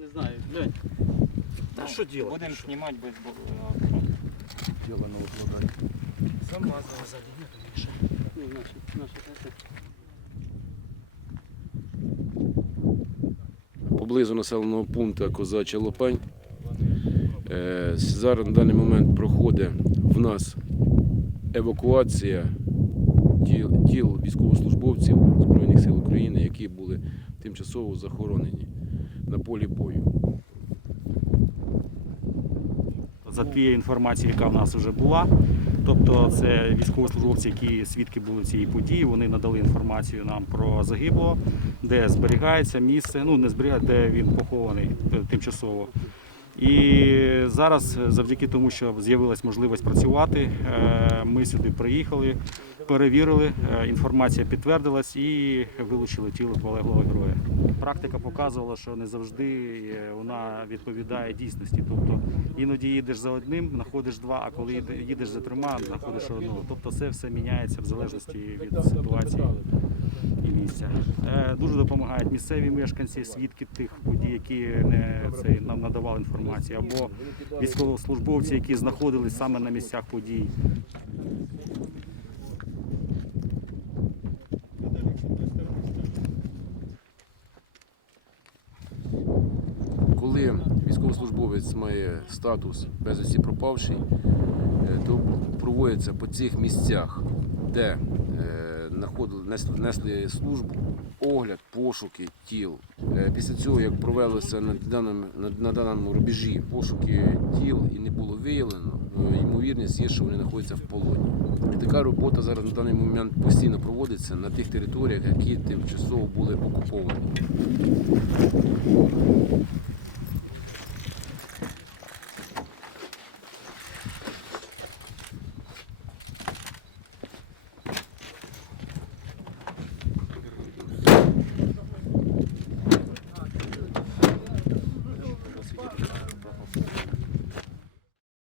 Не знаю, глянь. Та що делать? Будемо знімати без бо- Дело на укладання. Замазала сзади, нету Миша. Ну, наши, наши это. поблизу населеного пункту Козача Лопань. Е, Зараз на даний момент проходить в нас евакуація тіл, тіл військовослужбовців Збройних сил України, які були тимчасово захоронені на полі бою. За тією інформацією, яка в нас вже була. Тобто це військовослужбовці, які свідки були цієї події, вони надали інформацію нам про загиблого, де зберігається місце, ну не зберігається, де він похований е, тимчасово. І зараз, завдяки тому, що з'явилась можливість працювати, е, ми сюди приїхали, перевірили, е, інформація підтвердилась і вилучили тіло полеглого героя. Практика показувала, що не завжди е, вона відповідає дійсності. Тобто іноді їдеш за одним, знаходиш два, а коли їдеш за трьома, знаходиш одного. Тобто це все міняється в залежності від ситуації і місця. Е, Дуже допомагають місцеві мешканці, свідки тих подій, які не це нам надавали інформацію, або військовослужбовці, які знаходились саме на місцях подій. Коли військовослужбовець має статус безвісті пропавший, е, то проводиться по цих місцях, де е, несли, службу, огляд, пошуки тіл. Е, Після цього, як провелося на даному, на, даному рубежі пошуки тіл і не було виявлено, ймовірність є, що вони знаходяться в полоні. І така робота зараз на даний момент постійно проводиться на тих територіях, які тимчасово були окуповані.